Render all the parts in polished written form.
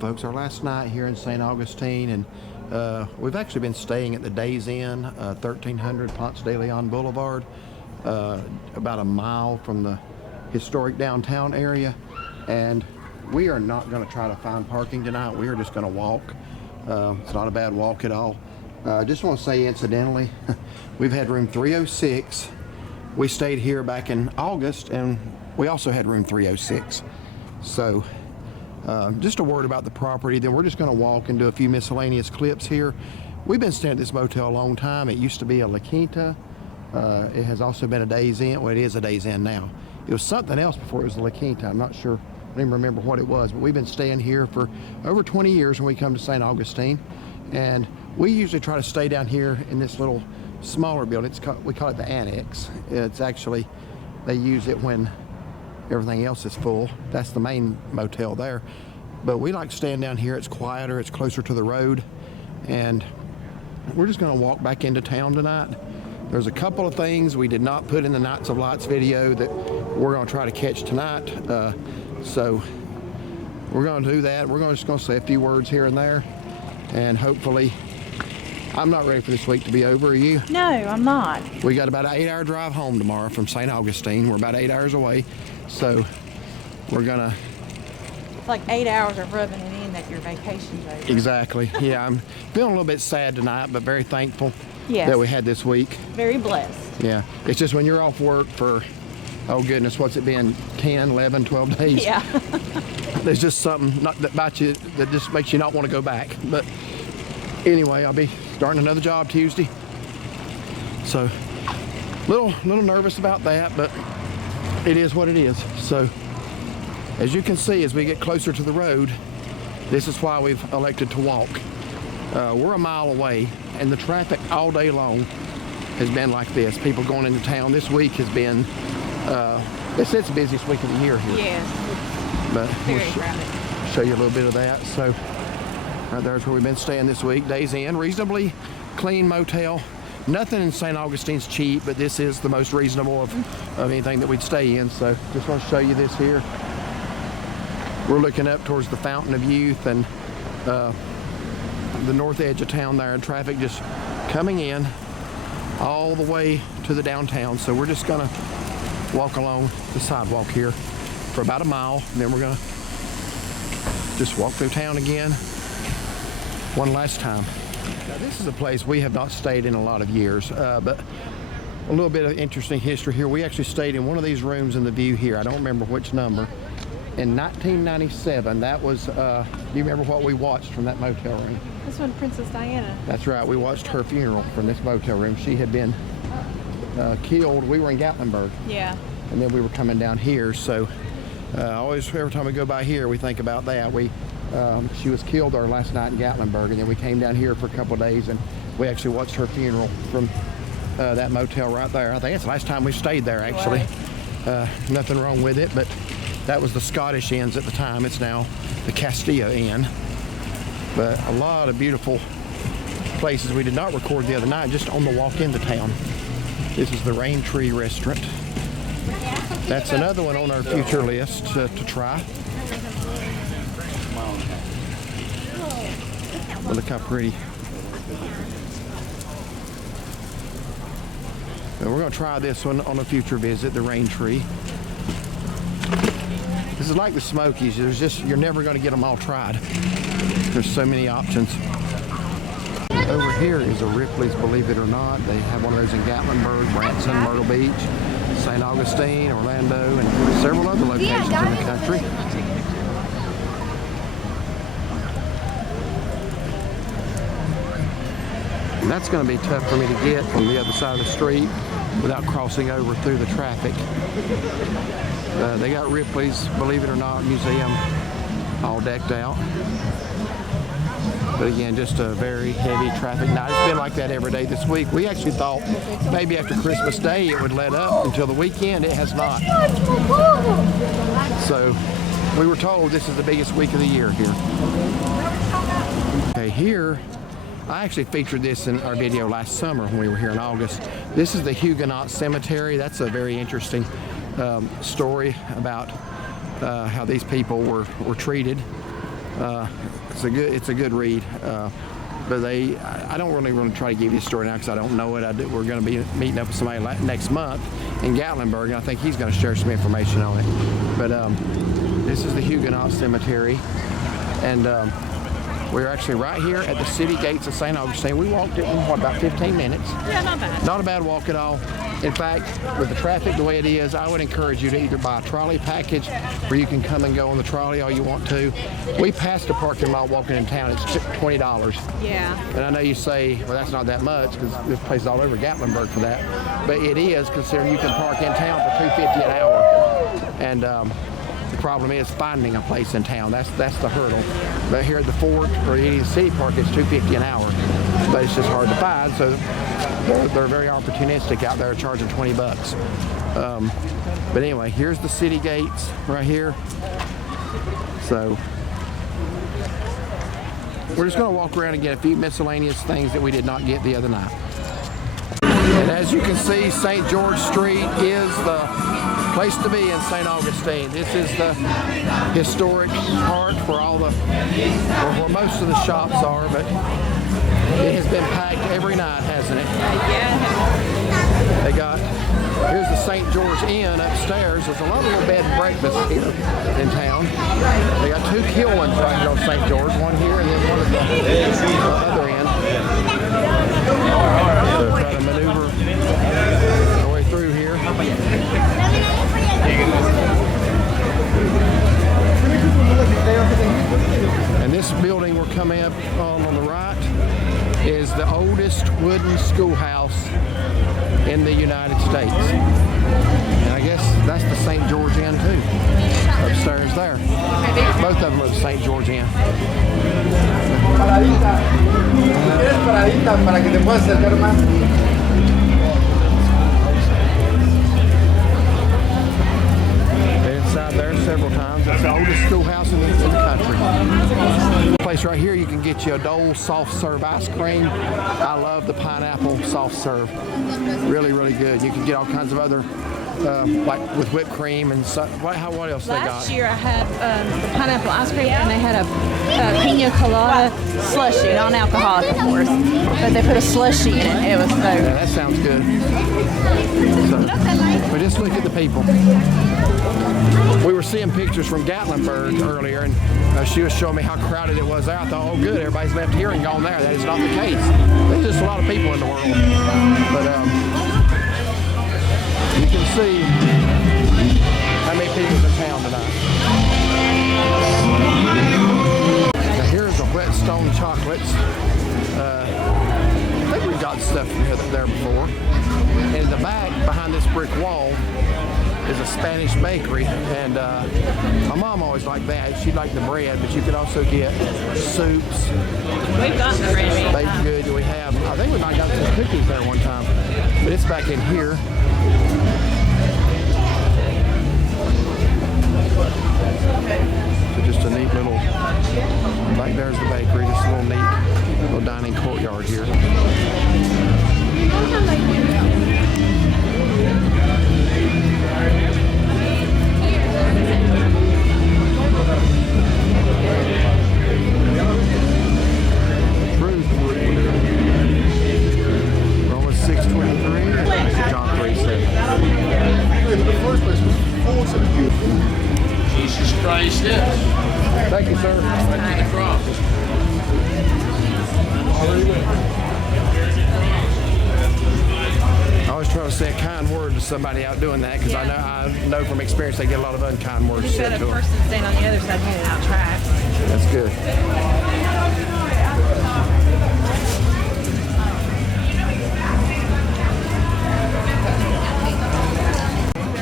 folks. Our last night here in St. Augustine, and we've actually been staying at the Days Inn, 1300 Ponce de Leon Boulevard, about a mile from the historic downtown area. And we are not going to try to find parking tonight. We are just going to walk. It's not a bad walk at all. Just want to say incidentally, we've had room 306. We stayed here back in August, and we also had room 306. So just a word about the property, then we're just going to walk and do a few miscellaneous clips here. We've been staying at this motel a long time. It used to be a La Quinta. It has also been a Days Inn. Well, it is a Days Inn now. It was something else before it was a La Quinta. I'm not sure. I don't even remember what it was, but we've been staying here for over 20 years when we come to St. Augustine. And we usually try to stay down here in this little smaller building. We call it the Annex. It's actually, they use it when everything else is full. That's the main motel there. But we like staying down here. It's quieter, it's closer to the road. And we're just gonna walk back into town tonight. There's a couple of things we did not put in the Nights of Lights video that we're gonna try to catch tonight. So we're gonna do that. We're just gonna say a few words here and there. And hopefully, I'm not ready for this week to be over, are you? No, I'm not. We got about an 8-hour drive home tomorrow from St. Augustine. We're about 8 hours away. So we're gonna... It's like 8 hours of rubbing it in that your vacation's over. Exactly. Yeah, I'm feeling a little bit sad tonight, but very thankful that we had this week. Very blessed. Yeah. It's just when you're off work for, oh goodness, what's it been, 10, 11, 12 days? Yeah. There's just something that about you that just makes you not want to go back. But anyway, I'll be starting another job Tuesday. So little nervous about that, but it is what it is. So as you can see, as we get closer to the road, this is why we've elected to walk. We're a mile away, and the traffic all day long has been like this. People going into town. This week has been, they said it's the busiest week of the year here. Yes. But Very crowded. Show you a little bit of that. So right there's where we've been staying this week. Days Inn, reasonably clean motel. Nothing in St. Augustine's cheap, but this is the most reasonable of anything that we'd stay in. So just want to show you this here. We're looking up towards the Fountain of Youth and the north edge of town there, and traffic just coming in all the way to the downtown. So we're just gonna walk along the sidewalk here for about a mile, and then we're gonna just walk through town again one last time. Now this is a place we have not stayed in a lot of years, but a little bit of interesting history here. We actually stayed in one of these rooms in the view here. I don't remember which number. In 1997, that was, do you remember what we watched from that motel room? This one, Princess Diana. That's right, we watched her funeral from this motel room. She had been killed. We were in Gatlinburg. Yeah. And then we were coming down here, so always, every time we go by here, we think about that. She was killed our last night in Gatlinburg, and then we came down here for a couple of days, and we actually watched her funeral from that motel right there. I think it's the last time we stayed there, actually. Nothing wrong with it, but that was the Scottish Inns at the time. It's now the Castilla Inn. But a lot of beautiful places we did not record the other night, just on the walk into town. This is the Rain Tree Restaurant. That's another one on our future list to try. But look how pretty. And we're going to try this one on a future visit, the Rain Tree. This is like the Smokies. You're never going to get them all tried. There's so many options. Over here is a Ripley's, believe it or not. They have one of those in Gatlinburg, Branson, Myrtle Beach, St. Augustine, Orlando, and several other locations in the country. And that's going to be tough for me to get from the other side of the street without crossing over through the traffic. They got Ripley's, believe it or not, museum all decked out. But again, just a very heavy traffic night. It's been like that every day this week. We actually thought maybe after Christmas Day it would let up until the weekend. It has not. So we were told this is the biggest week of the year here. Okay, here, I actually featured this in our video last summer when we were here in August. This is the Huguenot Cemetery. That's a very interesting story about how these people were treated. It's a good read. But I don't really want to try to give you a story now because I don't know it. We're going to be meeting up with somebody next month in Gatlinburg, and I think he's going to share some information on it. But this is the Huguenot Cemetery, and we're actually right here at the city gates of St. Augustine. We walked it in, about 15 minutes? Yeah, not bad. Not a bad walk at all. In fact, with the traffic the way it is, I would encourage you to either buy a trolley package where you can come and go on the trolley all you want to. We passed a parking lot walking in town. It's $20. Yeah. And I know you say, well, that's not that much because this place is all over Gatlinburg for that. But it is, considering you can park in town for $2.50 an hour. And the problem is finding a place in town. That's the hurdle. But here at the Fort or any city park, it's $2.50 an hour. But it's just hard to find. So they're very opportunistic out there, charging $20. But anyway, here's the city gates right here. So we're just going to walk around and get a few miscellaneous things that we did not get the other night. And as you can see, St. George Street is the place to be in St. Augustine. This is the historic part where most of the shops are, but it has been packed every night, hasn't it? Yeah. Here's the St. George Inn upstairs. There's a lot of little bed and breakfasts here in town. They got two Kilwins right here on St. George, one here and then one at the other end. So try to maneuver our way through here. And this building we're coming up on the right is the oldest wooden schoolhouse in the United States. And I guess that's the St. George Inn too, upstairs there. Both of them are the St. George Inn. Inside there several times. It's the oldest schoolhouse in the country. This place right here, you can get you a Dole soft serve ice cream. I love the pineapple soft serve. Really, really good. You can get all kinds of other, like with whipped cream and so, what else they got? Last year I had the pineapple ice cream and they had a pina colada slushie, non-alcoholic of course, but they put a slushie in it. It was so. Yeah, that sounds good. So, but just look at the people. We were seeing pictures from Gatlinburg earlier, and she was showing me how crowded it was there. I thought, oh good, everybody's left here and gone there. That is not the case. There's just a lot of people in the world. But you can see how many people are in town tonight. Now here's the Whetstone chocolates. I think we've got stuff from here there before. And in the back, behind this brick wall, is a Spanish bakery, and my mom always liked that. She liked the bread, but you could also get soups. We've gotten the bread. Baked good. We have. I think we might have got some cookies there one time, but it's back in here. So just a neat little. Back there's the bakery. Just a little neat little dining courtyard here. Romans 6:23, John 3:7. The first place was force of you. Jesus Christ, yes. Thank you, sir. Right to the cross. I always try to say a kind word to somebody out doing that because I know from experience they get a lot of unkind words We've got said a to them. person staying on the other side handing out tracts. That's good.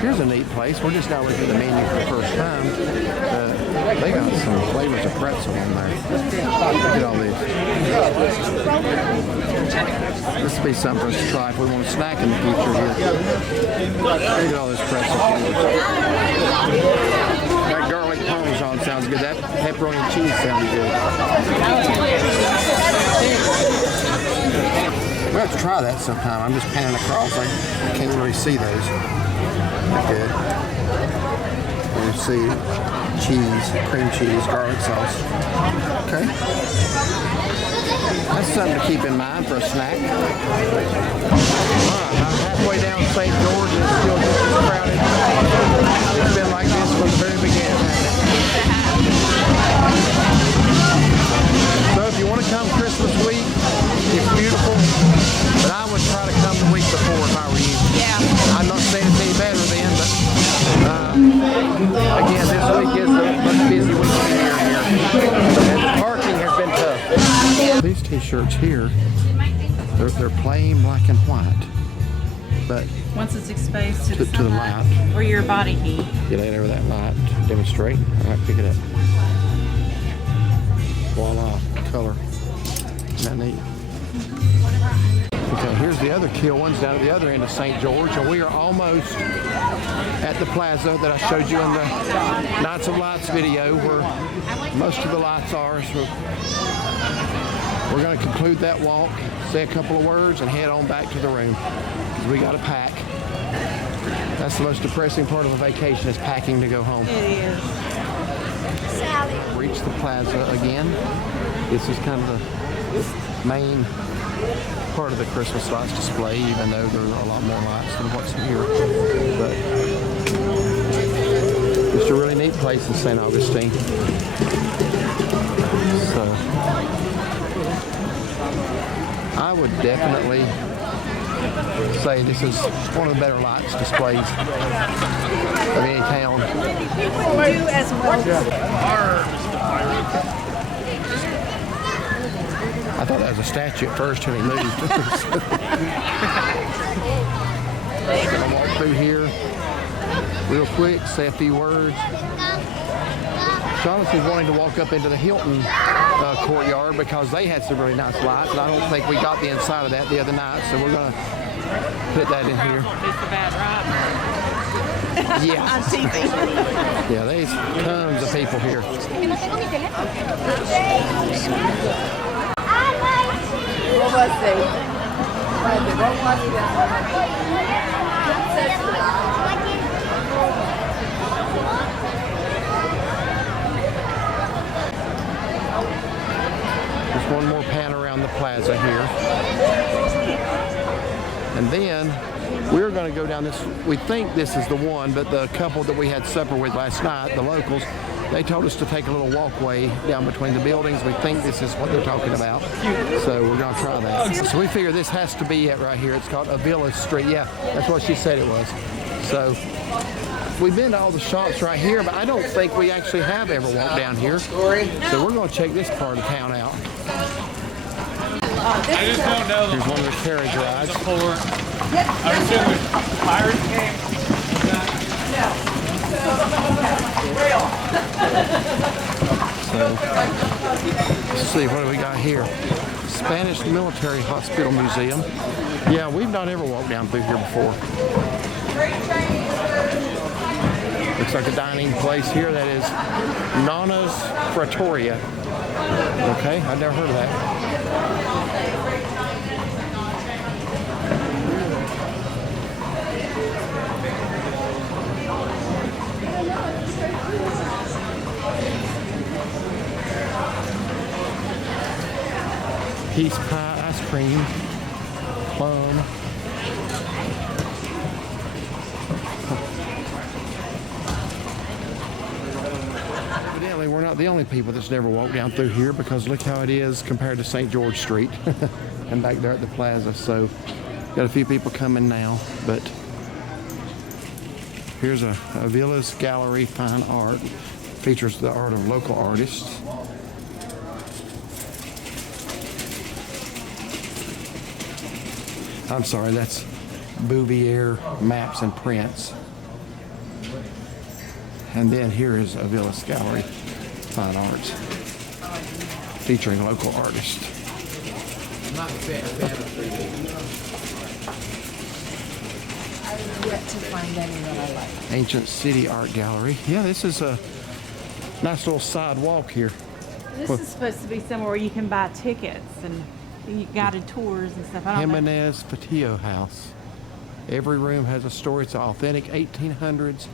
Here's a neat place. We're just now looking at the menu for the first time. They got some flavors of pretzel on there. Look at all these. This would be something for us to try if we want to snack in the future here. Look at all this pretzel flavors. That garlic parmesan sounds good. That pepperoni and cheese sounds good. We'll have to try that sometime. I'm just panning across. I can't really see those. That's good. see cheese, cream cheese, garlic sauce. Okay. That's something to keep in mind for a snack. Alright, I'm halfway down St. George and it's still just as crowded. It's been like this from the very beginning, hasn't it? So if you want to come Christmas week, it's beautiful, but I would try to come the week before if I were you. Yeah. I'm not saying it's any better then, but again, this week is the most busy week of the year here. And the parking has been tough. These t-shirts here, they're plain black and white, but Once it's exposed to, to the light. or your body heat. You lay it over that light to demonstrate. All right, pick it up. Voila, color. Isn't that neat? Okay, here's the other kill ones down at the other end of St. George, and we are almost at the Plaza that I showed you in the Nights of Lights video, where most of the lights are. So we're going to conclude that walk, say a couple of words, and head on back to the room, because we got to pack. That's the most depressing part of a vacation, is packing to go home. It is. Reach the Plaza again. This is kind of the main part of the Christmas lights display, even though there are a lot more lights than what's here. But it's a really neat place in St. Augustine. So I would definitely say this is one of the better lights displays of any town. You as well. I thought that was a statue at first when he moved. I'm gonna walk through here real quick, say a few words. Jonathan's wanting to walk up into the Hilton courtyard because they had some really nice lights, and I don't think we got the inside of that the other night, so we're gonna put that in here. Yeah. On TV. Yeah, there's tons of people here. Just one more pan around the plaza here. And then we're going to go down this, we think this is the one, but the couple that we had supper with last night, the locals, they told us to take a little walkway down between the buildings. We think this is what they're talking about. So we're going to try that. So we figure this has to be it right here. It's called Avila Street. Yeah, that's what she said it was. So we've been to all the shops right here, but I don't think we actually have ever walked down here. So we're going to check this part of town out. I just don't know. Here's one of the carriage rides. I assume the Pirates game. So, let's see, what do we got here? Spanish Military Hospital Museum. Yeah, we've not ever walked down through here before. Looks like a dining place here that is Nana's Trattoria. Okay, I've never heard of that. Peace pie, ice cream, plum. Evidently, we're not the only people that's never walked down through here, because look how it is compared to St. George Street and back there at the plaza. So, got a few people coming now, but here's a Avila's Gallery Fine Art. Features the art of local artists. I'm sorry, that's Bouvier Maps and Prints. And then here is Avila's Gallery Fine Arts, featuring local artists. I've yet to find any that I like. Ancient City Art Gallery. Yeah, this is a nice little side walk here. This is supposed to be somewhere where you can buy tickets and guided tours and stuff. I don't know. Jimenez Patillo House. Every room has a story. It's an authentic 1800s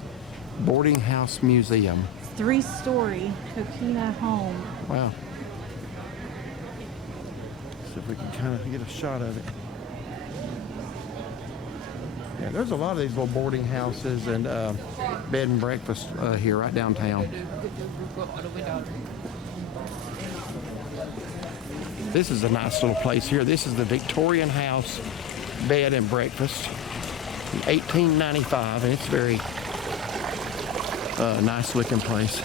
Boarding House Museum. 3-story coquina home. Wow. See if we can kind of get a shot of it. Yeah, there's a lot of these little boarding houses and bed and breakfast here right downtown. This is a nice little place here. This is the Victorian House Bed and Breakfast, 1895, and it's very nice looking place.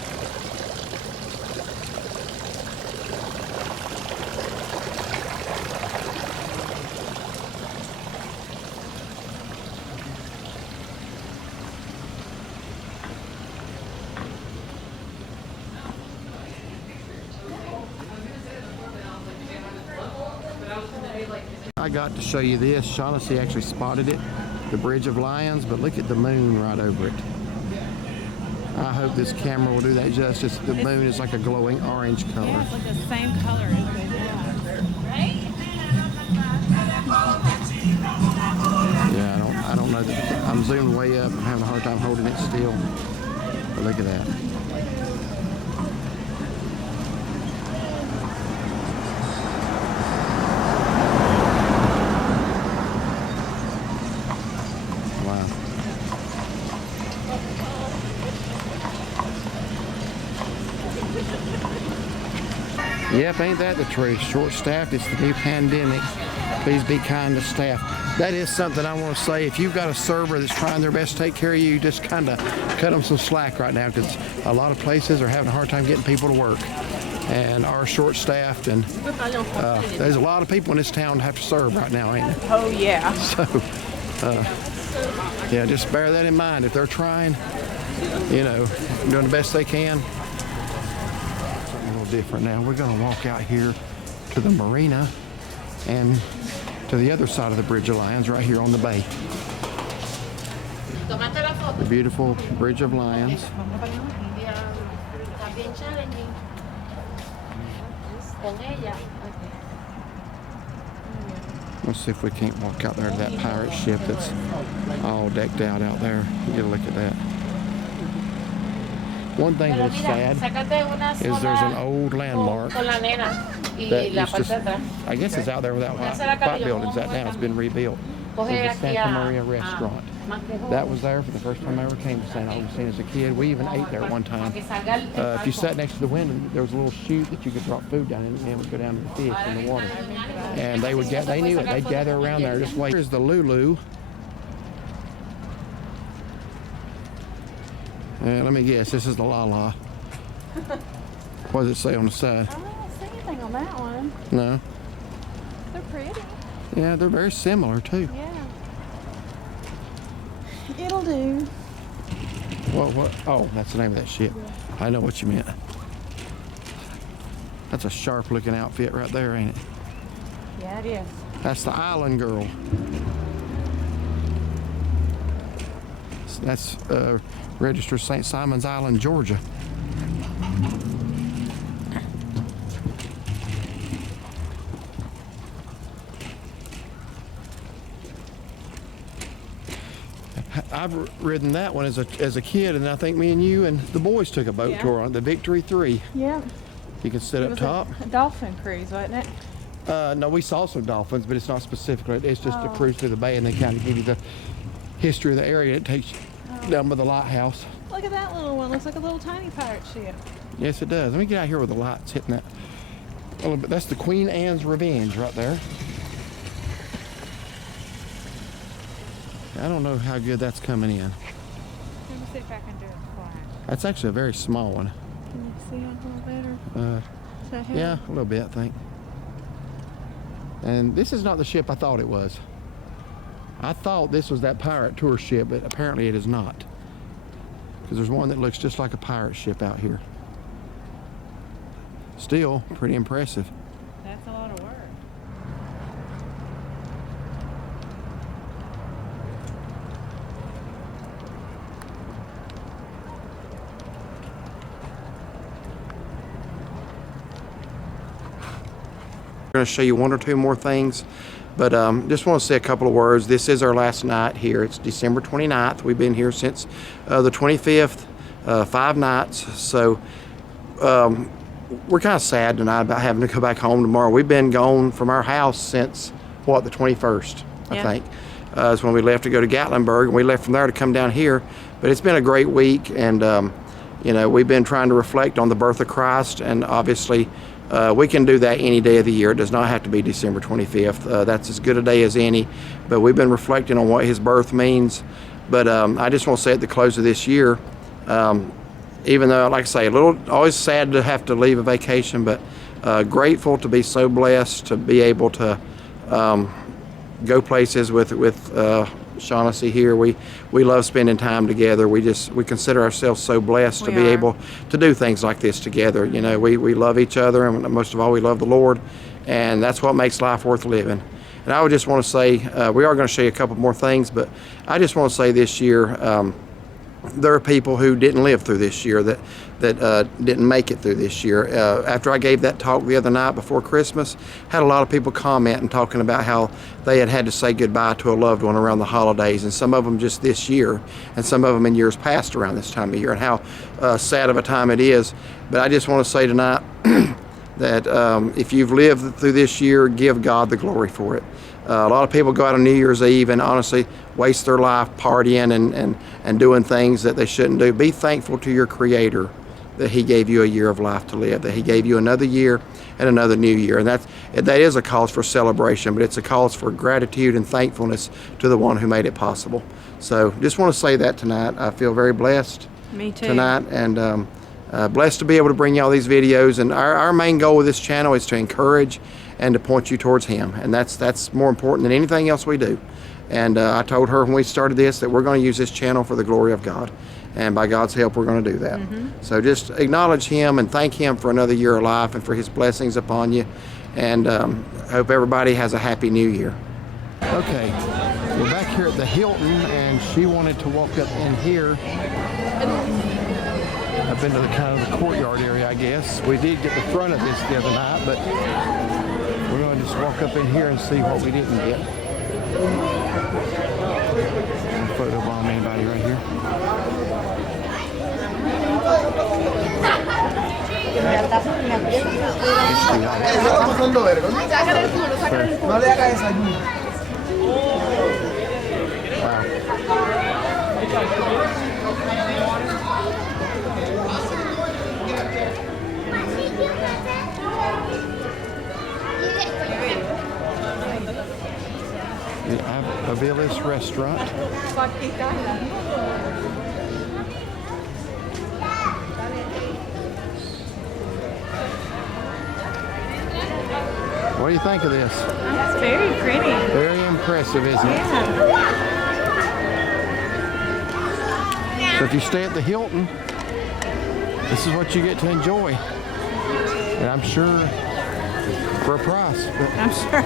I got to show you this. Shaughnessy actually spotted it, the Bridge of Lions, but look at the moon right over it. I hope this camera will do that justice. The moon is like a glowing orange color. Yeah, it's like the same color as they Yeah, I don't know that I'm zoomed way up. I'm having a hard time holding it still. But look at that. Yep, ain't that the truth? Short-staffed, it's the new pandemic. Please be kind to staff. That is something I want to say. If you've got a server that's trying their best to take care of you, just kind of cut them some slack right now, because a lot of places are having a hard time getting people to work and are short-staffed, and there's a lot of people in this town that have to serve right now, ain't there? Oh, yeah. So, yeah, just bear that in mind. If they're trying, you know, doing the best they can. Different now. We're going to walk out here to the Marina and to the other side of the Bridge of Lions right here on the bay. The beautiful Bridge of Lions. Let's see if we can't walk out there to that pirate ship that's all decked out there. Get a look at that. One thing that's sad is there's an old landmark that used to, I guess it's out there where that white building's at now. It's been rebuilt. There's the Santa Maria restaurant. That was there for the first time I ever came to St. Augustine as a kid. We even ate there one time. If you sat next to the window, there was a little chute that you could drop food down in, and it would go down to the fish in the water. And they knew it. They'd gather around there just wait. Here's the Lulu. Let me guess, this is the La-La. What does it say on the side? I don't see anything on that one. No. They're pretty. Yeah, they're very similar too. Yeah. It'll do. What? Oh, that's the name of that ship. Yeah. I know what you meant. That's a sharp looking outfit right there, ain't it? Yeah, it is. That's the Island Girl. That's registered St. Simon's Island, Georgia. I've ridden that one as a kid, and I think me and you and the boys took a boat tour on the Victory 3. Yeah. You can sit up top. A dolphin cruise, wasn't it? No, we saw some dolphins, but it's not specifically. It's just a cruise through the bay, and they kind of give you the history of the area. It takes you down by the lighthouse. Look at that little one. Looks like a little tiny pirate ship. Yes, it does. Let me get out here with the lights hitting that a little bit. That's the Queen Anne's Revenge right there. I don't know how good that's coming in. Let me see if I can do it quiet. That's actually a very small one. Can you see it a little better? Is that Yeah, a little bit, I think. And this is not the ship I thought it was. I thought this was that pirate tour ship, but apparently it is not. Because there's one that looks just like a pirate ship out here. Still pretty impressive. That's a lot of work. We're going to show you one or two more things But just want to say a couple of words. This is our last night here. It's December 29th. We've been here since the 25th, 5 nights. So we're kind of sad tonight about having to go back home tomorrow. We've been gone from our house since, what, the 21st, I think. Is when we left to go to Gatlinburg, and we left from there to come down here. But it's been a great week, and you know, we've been trying to reflect on the birth of Christ, and obviously we can do that any day of the year. It does not have to be December 25th. That's as good a day as any, but we've been reflecting on what his birth means. But I just want to say at the close of this year, even though, like I say, always sad to have to leave a vacation, but grateful to be so blessed to be able to go places with Shaughnessy here. We love spending time together. We consider ourselves so blessed to be able to do things like this together. You know, we love each other, and most of all, we love the Lord, and that's what makes life worth living. And I would just want to say, we are going to show you a couple more things, but I just want to say this year, there are people who didn't live through this year, that didn't make it through this year. After I gave that talk the other night before Christmas, had a lot of people comment and talking about how they had to say goodbye to a loved one around the holidays, and some of them just this year, and some of them in years past around this time of year, and how sad of a time it is. But I just want to say tonight that if you've lived through this year, give God the glory for it. A lot of people go out on New Year's Eve and honestly waste their life partying and doing things that they shouldn't do. Be thankful to your Creator that He gave you a year of life to live, that He gave you another year and another new year. And that is a cause for celebration, but it's a cause for gratitude and thankfulness to the one who made it possible. So just want to say that tonight. I feel very blessed tonight, and blessed to be able to bring you all these videos. And our main goal with this channel is to encourage and to point you towards Him, and that's more important than anything else we do. And I told her when we started this that we're going to use this channel for the glory of God, and by God's help we're going to do that. So just acknowledge Him and thank Him for another year of life and for His blessings upon you, and hope everybody has a happy new year. Okay, we're back here at the Hilton, and she wanted to walk up in here, up into the kind of the courtyard area, I guess. We did get the front of this the other night, but we're going to just walk up in here and see what we didn't get. A photo bomb anybody right here. The Avilis restaurant. What do you think of this? That's very pretty. Very impressive, isn't it? Yeah. So if you stay at the Hilton, this is what you get to enjoy. And I'm sure for a price. I'm sure.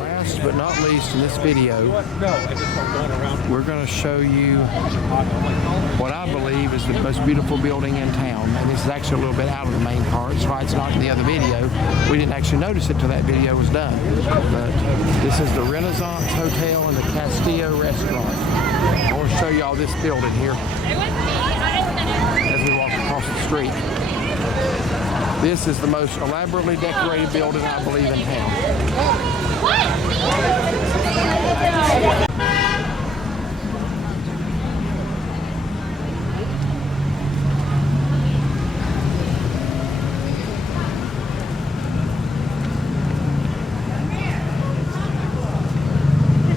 Last but not least in this video, we're going to show you what I believe is the most beautiful building in town. And this is actually a little bit out of the main part. That's why it's not in the other video. We didn't actually notice it till that video was done. But this is the Renaissance Hotel and the Castillo Restaurant. I want to show you all this building here as we walk across the street. This is the most elaborately decorated building I believe in town.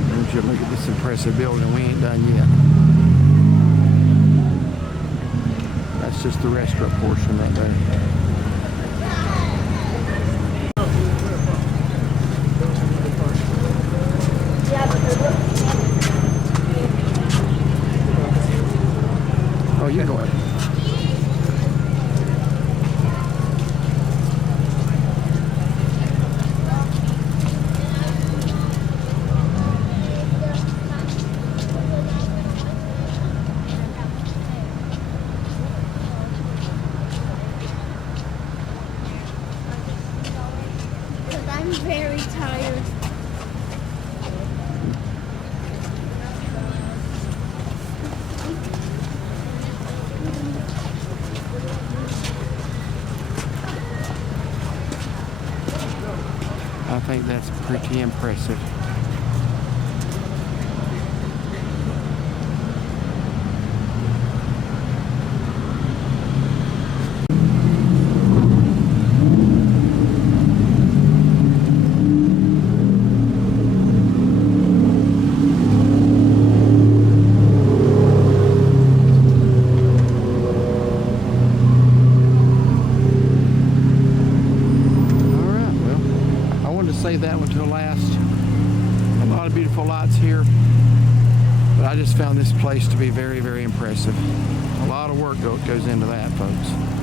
Don't you look at this impressive building? We ain't done yet. That's just the restaurant portion right there. Oh, you go ahead. I'm very tired. I think that's pretty impressive. Save that one till last. A lot of beautiful lights here, but I just found this place to be very, very impressive. A lot of work goes into that, folks.